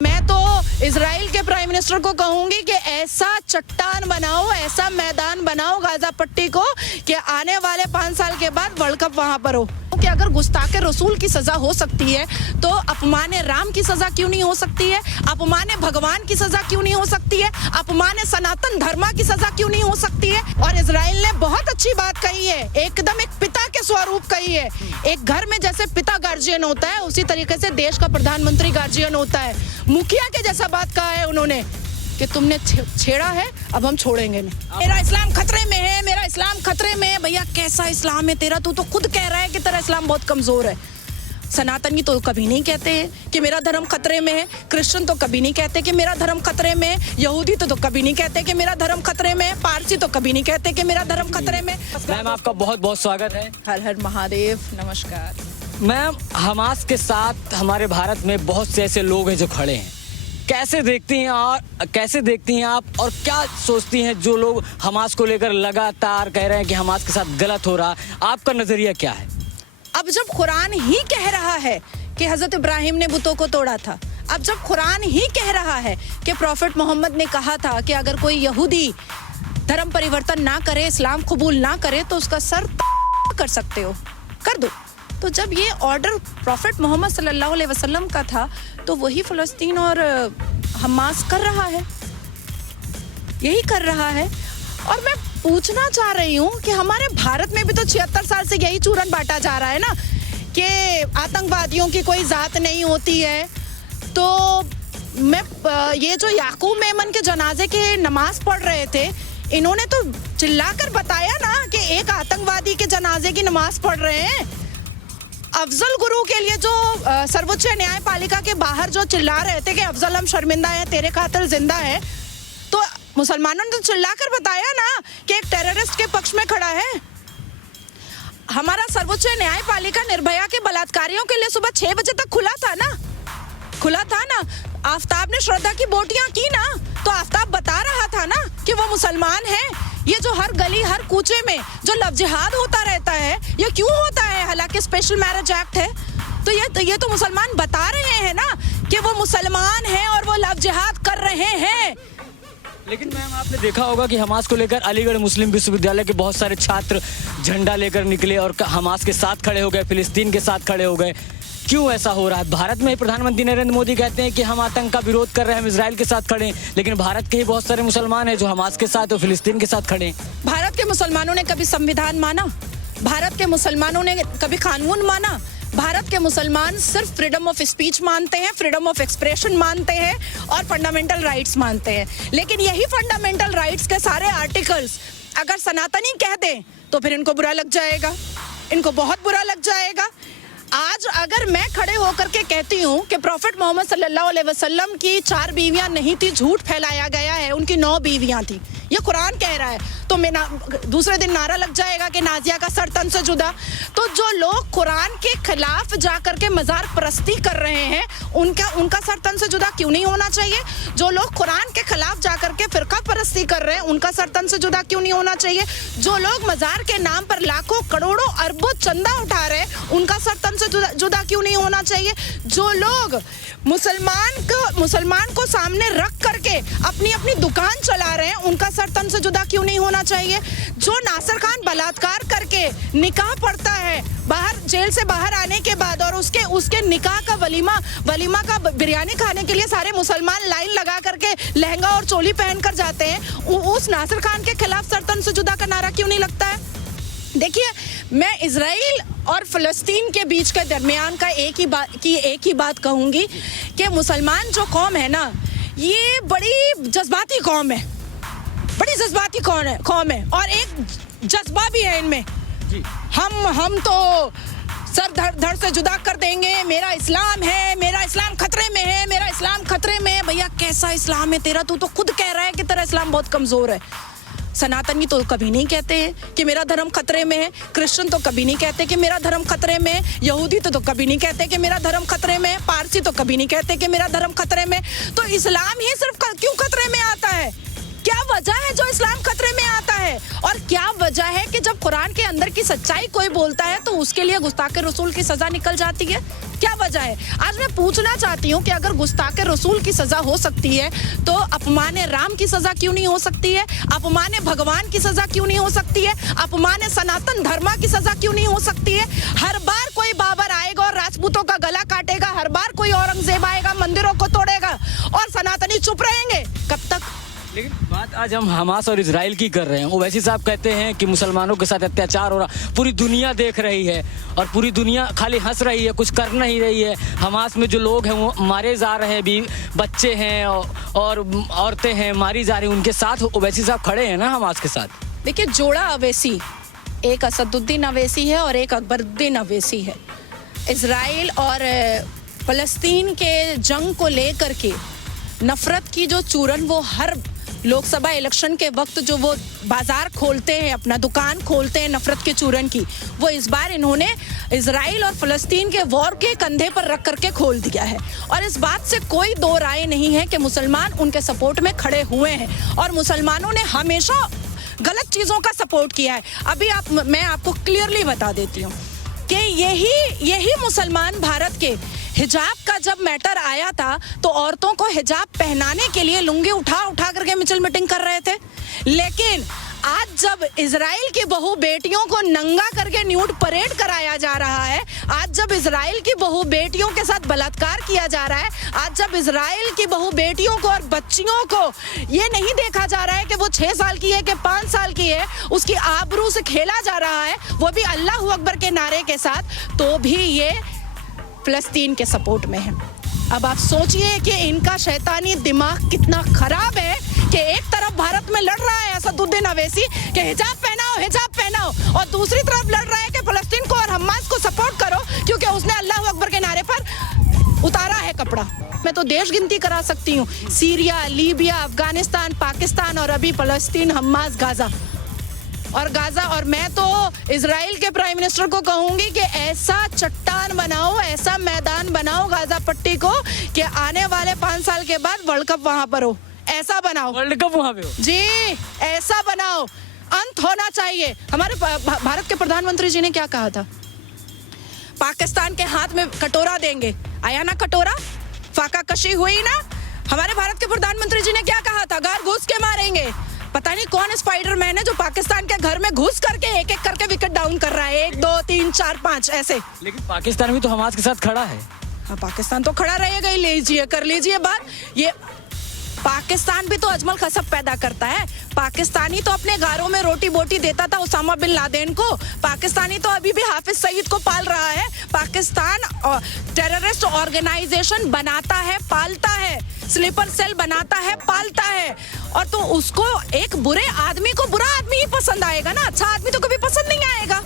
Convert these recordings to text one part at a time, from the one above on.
मैं तो इजराइल के प्राइम मिनिस्टर को कहूंगी कि ऐसा चट्टान बनाओ, ऐसा मैदान बनाओ गाजा पट्टी को कि आने वाले 5 साल के बाद वर्ल्ड कप वहां पर हो। कि अगर गुस्ताखे रसूल की सजा हो सकती है तो अपमान राम की सजा क्यों नहीं हो सकती है? अपमान भगवान की सजा क्यों नहीं हो सकती है? अपमान सनातन धर्म की सजा क्यों नहीं हो सकती है? और इजराइल ने बहुत अच्छी बात कही है, एकदम एक पिता के स्वरूप कही है। एक घर में जैसे पिता गार्जियन होता है उसी तरीके से देश का प्रधानमंत्री गार्जियन होता है। मुखिया के जैसा बात कहा है उन्होंने कि तुमने छेड़ा है, अब हम छोड़ेंगे नहीं। मेरा इस्लाम खतरे में है, मेरा इस्लाम खतरे में है। भैया कैसा इस्लाम है तेरा? तू तो खुद कह रहा है कि तेरा इस्लाम बहुत कमजोर है। सनातनी तो कभी नहीं कहते हैं कि मेरा धर्म खतरे में है, क्रिश्चियन तो कभी नहीं कहते कि मेरा धर्म खतरे में है, यहूदी तो कभी नहीं कहते कि मेरा धर्म खतरे में है, पारसी तो कभी नहीं कहते कि मेरा धर्म खतरे में। मैम आपका बहुत बहुत स्वागत है। हर हर महादेव, नमस्कार। मैम हमास के साथ हमारे भारत में बहुत से ऐसे लोग हैं जो खड़े हैं, कैसे देखती हैं आप और क्या सोचती हैं जो लोग हमास को लेकर लगातार कह रहे हैं कि हमास के साथ गलत हो रहा, आपका नजरिया क्या है? अब जब कुरान ही कह रहा है कि हजरत इब्राहिम ने बुतों को तोड़ा था, अब जब कुरान ही कह रहा है कि प्रॉफेट मोहम्मद ने कहा था कि अगर कोई यहूदी धर्म परिवर्तन ना करे, इस्लाम कबूल ना करे तो उसका सर कर सकते हो, कर दो। तो जब ये ऑर्डर प्रॉफेट मोहम्मद सल्लल्लाहु अलैहि वसल्लम का था तो वही फ़लस्तीन और हमास कर रहा है, यही कर रहा है। और मैं पूछना चाह रही हूँ कि हमारे भारत में भी तो 76 साल से यही चूरन बांटा जा रहा है ना कि आतंकवादियों की कोई जात नहीं होती है। तो मैं ये जो याकूब मेमन के जनाजे के नमाज पढ़ रहे थे, इन्होंने तो चिल्लाकर बताया ना कि एक आतंकवादी के जनाजे की नमाज पढ़ रहे हैं। अफजल गुरु के लिए जो सर्वोच्च न्यायपालिका के बाहर जो चिल्ला रहे थे कि अफजल हम शर्मिंदा है, तेरे कातिल जिंदा है, तो मुसलमानों ने तो चिल्लाकर बताया ना कि एक टेररिस्ट के पक्ष में खड़ा है। हमारा सर्वोच्च न्यायपालिका निर्भया के बलात्कारियों के लिए सुबह 6 बजे तक खुला था ना। आफ्ताब ने श्रद्धा की बोटियां की ना, तो आफ्ताब बता रहा था ना कि वो मुसलमान है। ये जो हर गली हर कूचे में जो लव जिहाद होता रहता है, ये क्यों होता है? हालांकि स्पेशल मैरिज एक्ट है, तो ये तो मुसलमान बता रहे हैं ना कि वो मुसलमान हैं और वो लव जिहाद कर रहे हैं। लेकिन मैम आपने देखा होगा कि हमास को लेकर अलीगढ़ मुस्लिम विश्वविद्यालय के बहुत सारे छात्र झंडा लेकर निकले और हमास के साथ खड़े हो गए, फिलिस्तीन के साथ खड़े हो गए। क्यों ऐसा हो रहा है? भारत में प्रधानमंत्री नरेंद्र मोदी कहते हैं कि हम आतंक का विरोध कर रहे हैं, हम इजराइल के साथ खड़े हैं, लेकिन भारत के ही बहुत सारे मुसलमान हैं जो हमास के साथ और फिलिस्तीन के साथ खड़े हैं। भारत के मुसलमानों ने कभी संविधान माना? भारत के मुसलमानों ने कभी कानून माना? भारत के मुसलमान सिर्फ फ्रीडम ऑफ स्पीच मानते हैं, फ्रीडम ऑफ एक्सप्रेशन मानते हैं और फंडामेंटल राइट्स मानते हैं। लेकिन यही फंडामेंटल राइट्स के सारे आर्टिकल्स अगर सनातनी कह दें तो फिर इनको बुरा लग जाएगा, इनको बहुत बुरा लग जाएगा। आज अगर मैं खड़े होकर के कहती हूँ कि प्रॉफेट मोहम्मद सल्लल्लाहु अलैहि वसल्लम की 4 बीवियां नहीं थी, झूठ फैलाया गया है, उनकी 9 बीवियां थी, ये कुरान कह रहा है, तो मैं दूसरे दिन नारा लग जाएगा कि नाजिया का सर तन से जुदा। तो जो लोग कुरान के खिलाफ जाकर के मजार परस्ती कर रहे हैं, उनका सर तन से जुदा क्यों नहीं होना चाहिए? जो लोग कुरान के खिलाफ जाकर के फिरका परस्ती कर रहे हैं, उनका सर तन से जुदा क्यों नहीं होना चाहिए? जो लोग मजार के नाम पर लाखों करोड़ों अरबों चंदा उठा रहे हैं, उनका सर तन से जुदा क्यों नहीं होना चाहिए? जो लोग मुसलमान को सामने रख करके अपनी दुकान चला रहे हैं, उनका सर तन से जुदा क्यों नहीं होना चाहिए? जो नासिर खान बलात्कार करके निकाह पढ़ता है बाहर, जेल से बाहर आने के बाद, और उसके निकाह का वलीमा का बिरयानी खाने के लिए सारे मुसलमान लाइन लगा करके लहंगा और चोली पहनकर जाते हैं, उस नासिर खान के खिलाफ सर तन से जुदा का नारा क्यों नहीं लगता है? देखिए, मैं इजराइल और फिलिस्तीन के बीच के दरमियान का एक ही बात कहूंगी कि मुसलमान जो कौम है ना, ये बड़ी जज्बाती कौम है, बड़ी जज्बाती कौम है और एक जज्बा भी है इनमें। हम तो सर धड़ से जुदा कर देंगे, मेरा इस्लाम है, मेरा इस्लाम खतरे में है, मेरा इस्लाम खतरे में है। भैया कैसा इस्लाम है तेरा? तू तो खुद कह रहा है कि तेरा इस्लाम बहुत कमजोर है। सनातनी तो कभी नहीं कहते हैं कि मेरा धर्म खतरे में है, क्रिश्चियन तो कभी नहीं कहते कि मेरा धर्म खतरे में है, यहूदी तो कभी नहीं कहते कि मेरा धर्म खतरे में है, पारसी तो कभी नहीं कहते कि मेरा धर्म खतरे में। तो इस्लाम ही सिर्फ क्यों खतरे में आता है? क्या वजह है जो इस्लाम खतरे में आता है? और क्या वजह है कि जब कुरान के अंदर की सच्चाई कोई बोलता है तो उसके लिए गुस्ताखे रसूल की सजा निकल जाती है? क्या वजह है? आज मैं पूछना चाहती हूँ कि अगर गुस्ताखे रसूल की सजा हो सकती है तो अपमान राम की सजा क्यों नहीं हो सकती है? अपमान भगवान की सजा क्यों नहीं हो सकती है? अपमान सनातन धर्म की सजा क्यों नहीं हो सकती है? हर बार कोई बाबर आएगा और राजपूतों का गला काटेगा, हर बार कोई औरंगजेब आएगा मंदिरों को तोड़ेगा और सनातनी चुप रहेंगे। कब तक? लेकिन बात आज हम हमास और इजराइल की कर रहे हैं। ओवैसी साहब कहते हैं कि मुसलमानों के साथ अत्याचार हो रहा, पूरी दुनिया देख रही है और पूरी दुनिया खाली हंस रही है, कुछ कर नहीं रही है। हमास में जो लोग हैं वो मारे जा रहे हैं, भी बच्चे हैं और औरतें हैं मारी जा रही हैं। उनके साथ ओवैसी साहब खड़े हैं ना हमास के साथ। देखिए, जोड़ा अवैसी, एक असदुद्दीन अवैसी है और एक अकबरुद्दीन अवैसी है। इजराइल और फलस्तीन के जंग को लेकर के नफरत की जो चूरन वो हर लोकसभा इलेक्शन के वक्त जो वो बाजार खोलते हैं, अपना दुकान खोलते हैं नफरत के चूरन की, वो इस बार इन्होंने इजराइल और फलस्तीन के वॉर के कंधे पर रख करके खोल दिया है। और इस बात से कोई दो राय नहीं है कि मुसलमान उनके सपोर्ट में खड़े हुए हैं और मुसलमानों ने हमेशा गलत चीजों का सपोर्ट किया है। अभी मैं आपको क्लियरली बता देती हूँ कि यही मुसलमान भारत के हिजाब का जब मैटर आया था तो औरतों को हिजाब पहनाने के लिए लुंगी उठा करके मिचल मीटिंग कर रहे थे। लेकिन आज जब इजराइल की बहू बेटियों को नंगा करके न्यूड परेड कराया जा रहा है, आज जब इजराइल की बहू बेटियों के साथ बलात्कार किया जा रहा है, आज जब इजराइल की बहू बेटियों को और बच्चियों को ये नहीं देखा जा रहा है कि वो 6 साल की है कि 5 साल की है, उसकी आबरू से खेला जा रहा है, वो भी अल्लाह अकबर के नारे के साथ, तो भी ये फलस्तीन के सपोर्ट में है। अब आप सोचिए कि इनका शैतानी दिमाग कितना खराब है कि एक तरफ भारत में लड़ रहा है असदुद्दीन अवैसी कि हिजाब पहनाओ और दूसरी तरफ लड़ रहा है कि फलस्तीन को और हमास को सपोर्ट करो क्योंकि उसने अल्लाह अकबर के नारे पर उतारा है कपड़ा। मैं तो देश गिनती करा सकती हूँ, सीरिया, लीबिया, अफगानिस्तान, पाकिस्तान और अभी फलस्तीन, हमास, गाजा। और मैं तो इजराइल के प्राइम मिनिस्टर को कहूंगी कि ऐसा चट्टान बनाओ, ऐसा मैदान बनाओ गाजा पट्टी को कि आने वाले 5 साल के बाद वर्ल्ड कप वहां पर हो। ऐसा बनाओ, वर्ल्ड कप वहां पे हो जी, ऐसा बनाओ। अंत होना चाहिए। हमारे भारत के प्रधानमंत्री जी ने क्या कहा था? पाकिस्तान के हाथ में कटोरा देंगे, आया ना कटोरा, फाका कशी हुई ना। हमारे भारत के प्रधानमंत्री जी ने क्या कहा था? घर घुस के मारेंगे। पता नहीं कौन स्पाइडरमैन है जो पाकिस्तान के घर में घुस करके एक करके विकेट डाउन कर रहा है, 1 2 3 4 5 ऐसे। लेकिन पाकिस्तान भी तो हमास के साथ खड़ा है। हाँ, पाकिस्तान तो खड़ा रहेगा ही, लीजिए कर लीजिए बात। ये पाकिस्तान भी तो अजमल खसब पैदा करता है। पाकिस्तानी तो अपने घरों में रोटी बोटी देता था उसामा बिन लादेन को। पाकिस्तानी तो अभी भी हाफिज सईद को पाल रहा है। पाकिस्तान टेररिस्ट ऑर्गेनाइजेशन बनाता है, पालता है, स्लीपर सेल बनाता है, पालता है। और तो उसको एक बुरे आदमी को बुरा आदमी ही पसंद आएगा ना, अच्छा आदमी तो कभी पसंद नहीं आएगा।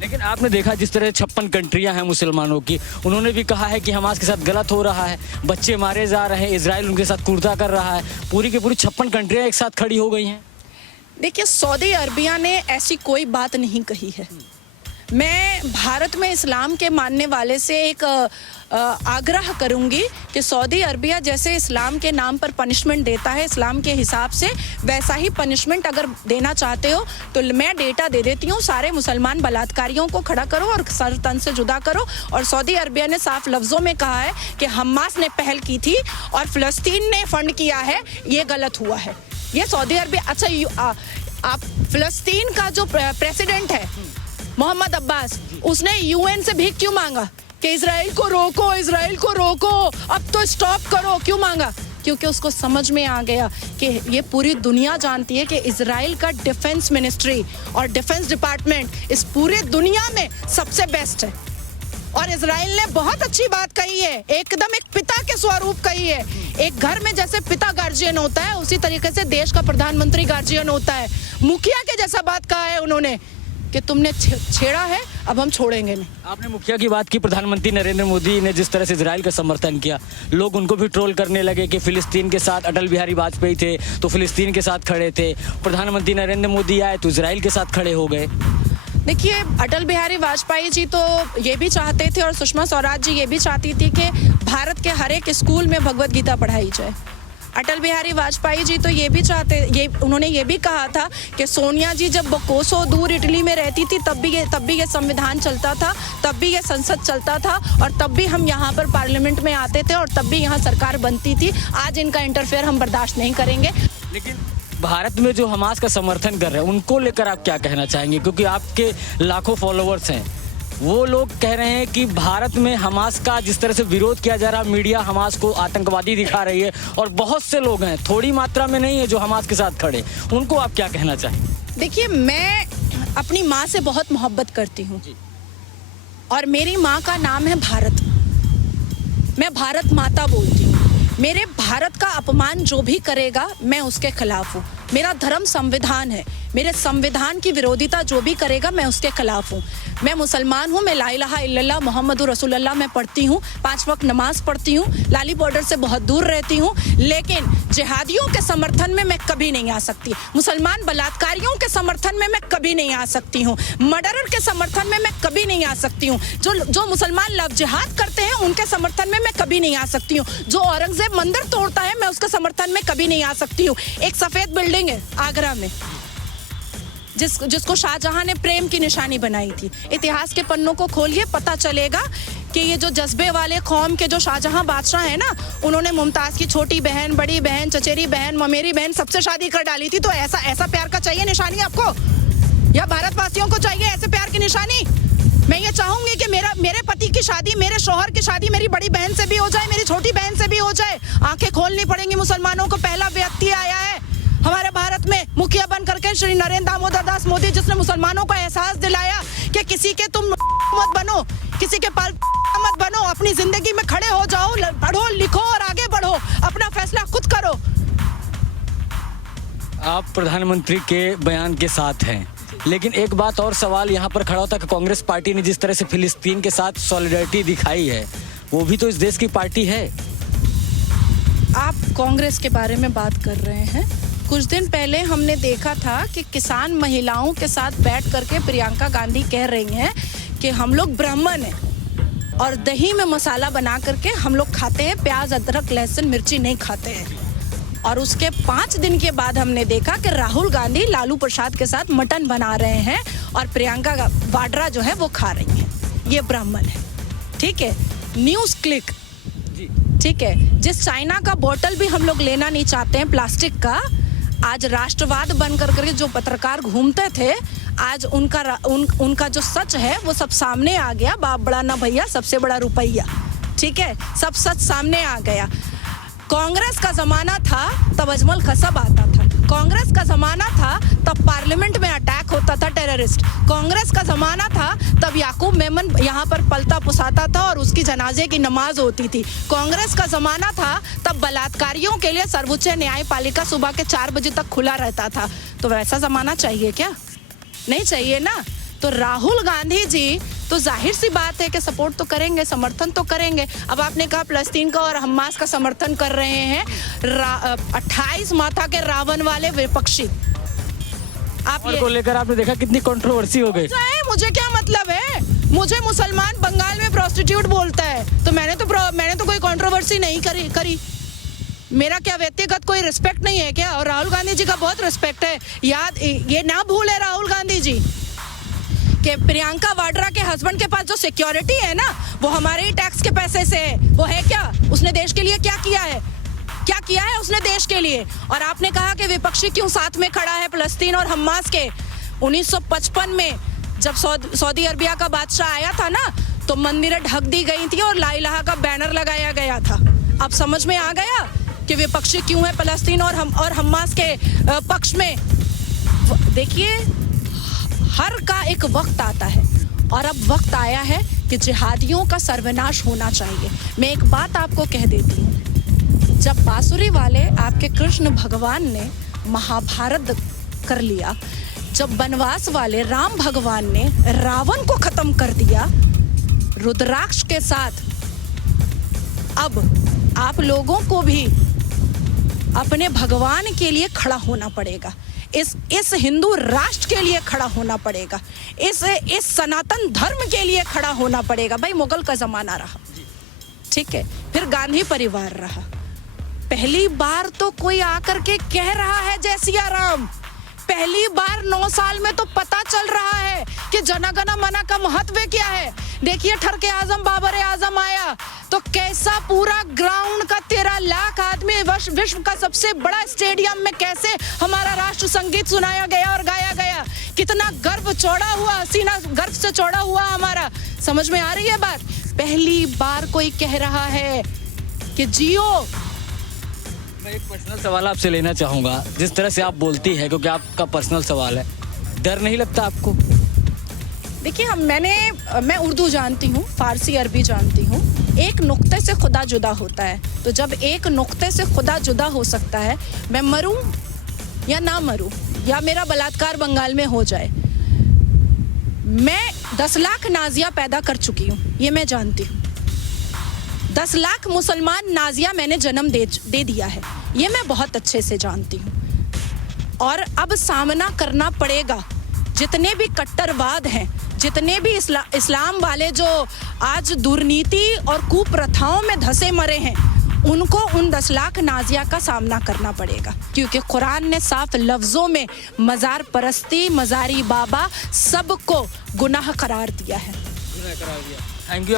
लेकिन आपने देखा जिस तरह 56 कंट्रियां हैं मुसलमानों की, उन्होंने भी कहा है कि हमास के साथ गलत हो रहा है, बच्चे मारे जा रहे हैं, इजराइल उनके साथ कुर्ता कर रहा है। पूरी की पूरी 56 कंट्रियां एक साथ खड़ी हो गई हैं। देखिए, सऊदी अरबिया ने ऐसी कोई बात नहीं कही है। मैं भारत में इस्लाम के मानने वाले से एक आग्रह करूंगी कि सऊदी अरबिया जैसे इस्लाम के नाम पर पनिशमेंट देता है इस्लाम के हिसाब से, वैसा ही पनिशमेंट अगर देना चाहते हो तो मैं डेटा दे देती हूँ। सारे मुसलमान बलात्कारियों को खड़ा करो और सर तन से जुदा करो। और सऊदी अरबिया ने साफ लफ्जों में कहा है कि हमास ने पहल की थी और फलस्तीन ने फंड किया है, ये गलत हुआ है। ये सऊदी अरबिया, अच्छा आप फलस्तीन का जो प्रेसिडेंट है मोहम्मद अब्बास, उसने यूएन से भीख क्यों मांगा कि इजराइल को रोको, अब तो स्टॉप करो? क्यों मांगा? क्योंकि उसको समझ में आ गया कि ये पूरी दुनिया जानती है कि इजराइल का डिफेंस मिनिस्ट्री और डिफेंस डिपार्टमेंट इस पूरे दुनिया में सबसे बेस्ट है। और इजराइल ने बहुत अच्छी बात कही है, एकदम एक पिता के स्वरूप कही है। एक घर में जैसे पिता गार्जियन होता है, उसी तरीके से देश का प्रधानमंत्री गार्जियन होता है। मुखिया के जैसा बात कहा है उन्होंने कि तुमने छेड़ा है, अब हम छोड़ेंगे नहीं। आपने मुखिया की बात की, प्रधानमंत्री नरेंद्र मोदी ने जिस तरह से इजराइल का समर्थन किया, लोग उनको भी ट्रोल करने लगे कि फिलिस्तीन के साथ अटल बिहारी वाजपेयी थे तो फिलिस्तीन के साथ खड़े थे, प्रधानमंत्री नरेंद्र मोदी आए तो इजराइल के साथ खड़े हो गए। देखिए, अटल बिहारी वाजपेयी जी तो ये भी चाहते थे और सुषमा स्वराज जी ये भी चाहती थी कि भारत के हर एक स्कूल में भगवत गीता पढ़ाई जाए। अटल बिहारी वाजपेयी जी तो उन्होंने ये भी कहा था कि सोनिया जी जब कोसों दूर इटली में रहती थी तब भी ये संविधान चलता था, तब भी ये संसद चलता था और तब भी हम यहाँ पर पार्लियामेंट में आते थे और तब भी यहाँ सरकार बनती थी। आज इनका इंटरफेयर हम बर्दाश्त नहीं करेंगे। लेकिन भारत में जो हमास का समर्थन कर रहे हैं उनको लेकर आप क्या कहना चाहेंगे? क्योंकि आपके लाखों फॉलोअर्स हैं, वो लोग कह रहे हैं कि भारत में हमास का जिस तरह से विरोध किया जा रहा, मीडिया हमास को आतंकवादी दिखा रही है और बहुत से लोग हैं, थोड़ी मात्रा में नहीं है, जो हमास के साथ खड़े, उनको आप क्या कहना चाहेंगे? देखिए, मैं अपनी माँ से बहुत मोहब्बत करती हूँ और मेरी माँ का नाम है भारत। मैं भारत माता बोलती हूँ। मेरे भारत का अपमान जो भी करेगा मैं उसके खिलाफ हूँ। मेरा धर्म संविधान है, मेरे संविधान की विरोधिता जो भी करेगा मैं उसके खिलाफ हूँ। मैं मुसलमान हूँ, मैं ला इलाहा इल्लल्लाह मोहम्मदुर रसूलुल्लाह मैं पढ़ती हूँ, 5 वक्त नमाज पढ़ती हूँ, लाली बॉर्डर से बहुत दूर रहती हूँ, लेकिन जिहादियों के समर्थन में मैं कभी नहीं आ सकती। मुसलमान बलात्कारियों के समर्थन में मैं कभी नहीं आ सकती हूँ। मर्डरर के समर्थन में मैं कभी नहीं आ सकती हूँ। जो मुसलमान लव जिहाद करते हैं उनके समर्थन में मैं कभी नहीं आ सकती हूँ। जो औरंगजेब मंदिर तोड़ता है मैं उसके समर्थन में कभी नहीं आ सकती हूँ। एक सफेद बिल्डिंग है आगरा में जिसको शाहजहां ने प्रेम की निशानी बनाई थी। इतिहास के पन्नों को खोलिए, पता चलेगा कि ये जो जज्बे वाले कौम के जो शाहजहां बादशाह है ना, उन्होंने मुमताज की छोटी बहन, बड़ी बहन, चचेरी बहन, ममेरी बहन सबसे शादी कर डाली थी। तो ऐसा प्यार का चाहिए निशानी आपको, या भारतवासियों को चाहिए ऐसे प्यार की निशानी? मैं ये चाहूंगी कि मेरे पति की शादी, मेरे शौहर की शादी मेरी बड़ी बहन से भी हो जाए, मेरी छोटी बहन से भी हो जाए। आंखें खोलनी पड़ेंगी मुसलमानों को। पहला व्यक्ति आया है हमारे भारत में मुखिया बन करके, श्री नरेंद्र दामोदर दास मोदी, जिसने मुसलमानों को एहसास दिलाया कि किसी के तुम मत बनो, किसी के पाल मत बनो, अपनी जिंदगी में खड़े हो जाओ, पढ़ो लिखो और आगे बढ़ो, अपना फैसला खुद करो। आप प्रधानमंत्री के बयान के साथ हैं, लेकिन एक बात और सवाल यहाँ पर खड़ा होता है कि कांग्रेस पार्टी ने जिस तरह से फिलिस्तीन के साथ सॉलिडरिटी दिखाई है, वो भी तो इस देश की पार्टी है। आप कांग्रेस के बारे में बात कर रहे हैं। कुछ दिन पहले हमने देखा था कि किसान महिलाओं के साथ बैठ करके प्रियंका गांधी कह रही हैं कि हम लोग ब्राह्मण हैं और दही में मसाला बना करके हम लोग खाते हैं, प्याज, अदरक, लहसुन, मिर्ची नहीं खाते हैं। और उसके 5 दिन के बाद हमने देखा कि राहुल गांधी लालू प्रसाद के साथ मटन बना रहे हैं और प्रियंका वाड्रा जो है वो खा रही है। ये ब्राह्मण है, ठीक है। न्यूज़ क्लिक, ठीक है। जिस चाइना का बोतल भी हम लोग लेना नहीं चाहते हैं प्लास्टिक का, आज राष्ट्रवाद बन करके जो पत्रकार घूमते थे, आज उनका जो सच है वो सब सामने आ गया। बाप बड़ा ना भैया, सबसे बड़ा रुपया, ठीक है। सब सच सामने आ गया। कांग्रेस का जमाना था तब अजमल कसब आता था, कांग्रेस का जमाना था तब पार्लियामेंट में अटैक होता था टेररिस्ट, कांग्रेस का जमाना था तब याकूब मेमन यहाँ पर पलता पुसाता था और उसकी जनाजे की नमाज होती थी, कांग्रेस का जमाना था तब बलात्कारियों के लिए सर्वोच्च न्यायपालिका सुबह के 4 बजे तक खुला रहता था। तो वैसा जमाना चाहिए क्या? नहीं चाहिए ना। तो राहुल गांधी जी तो जाहिर सी बात है कि सपोर्ट तो करेंगे, समर्थन तो करेंगे। अब आपने कहा फलस्तीन का और हमास का समर्थन कर रहे हैं 28 माथा के रावण वाले विपक्षी। आप को लेकर आपने देखा कितनी कंट्रोवर्सी हो गई। मुझे क्या मतलब है? मुझे मुसलमान बंगाल में प्रोस्टिट्यूट बोलता है तो मैंने तो कोई कंट्रोवर्सी नहीं करी। मेरा क्या व्यक्तिगत कोई रिस्पेक्ट नहीं है क्या? और राहुल गांधी जी का बहुत रिस्पेक्ट है। याद ये ना भूले राहुल गांधी जी कि प्रियंका वाड्रा के हस्बैंड के पास जो सिक्योरिटी है ना, वो हमारे ही टैक्स के पैसे से है। वो है क्या? उसने देश के लिए क्या किया है? क्या किया है उसने देश के लिए? और आपने कहा कि विपक्षी क्यों साथ में खड़ा है फलस्तीन और हमास के। 1955 में जब सऊदी अरबिया का बादशाह आया था ना, तो मंदिरें ढक दी गई थी और ला इलाहा का बैनर लगाया गया था। अब समझ में आ गया कि विपक्षी क्यों है फलस्तीन और हमास के पक्ष में। देखिए, हर का एक वक्त आता है और अब वक्त आया है कि जिहादियों का सर्वनाश होना चाहिए। मैं एक बात आपको कह देती हूँ, जब बांसुरी वाले आपके कृष्ण भगवान ने महाभारत कर लिया, जब वनवास वाले राम भगवान ने रावण को खत्म कर दिया रुद्राक्ष के साथ, अब आप लोगों को भी अपने भगवान के लिए खड़ा होना पड़ेगा। इस हिंदू राष्ट्र के लिए खड़ा होना पड़ेगा। इस सनातन धर्म के लिए खड़ा होना पड़ेगा। भाई, मुगल का जमाना रहा, ठीक है, फिर गांधी परिवार रहा, पहली बार तो कोई आकर के कह रहा है जय सिया राम। पहली बार 9 साल में तो पता चल रहा है कि जनगण मन का महत्व क्या है। देखिए ठरके आजम बाबर आजम आया तो कैसा पूरा ग्राउंड का 13 लाख आदमी विश्व का सबसे बड़ा स्टेडियम में कैसे हमारा राष्ट्र संगीत सुनाया गया और गाया गया। कितना गर्व चौड़ा हुआ, हसीना गर्व से चौड़ा हुआ हमारा। समझ में आ रही है बात? पहली बार कोई कह रहा है कि जियो। मैं एक पर्सनल सवाल आपसे लेना चाहूँगा, जिस तरह से आप बोलती है, क्योंकि आपका पर्सनल सवाल है, डर नहीं लगता आपको? देखिए मैं उर्दू जानती हूँ, फारसी अरबी जानती हूँ। एक नुक्ते से खुदा जुदा होता है, तो जब एक नुक्ते से खुदा जुदा हो सकता है, मैं मरूं या ना मरूं या मेरा बलात्कार बंगाल में हो जाए, मैं 10 लाख नाजिया पैदा कर चुकी हूँ, ये मैं जानती हूँ। 10 लाख मुसलमान नाजिया मैंने जन्म दे दिया है, ये मैं बहुत अच्छे से जानती हूँ। और अब सामना करना पड़ेगा जितने भी कट्टरवाद हैं, जितने भी इस्लाम वाले जो आज दुर्नीति और कुप्रथाओं में धंसे मरे हैं, उनको उन 10 लाख नाजिया का सामना करना पड़ेगा, क्योंकि कुरान ने साफ लफ्जों में मजार परस्ती, मजारी बाबा सबको गुनाह करार दिया है। Thank you.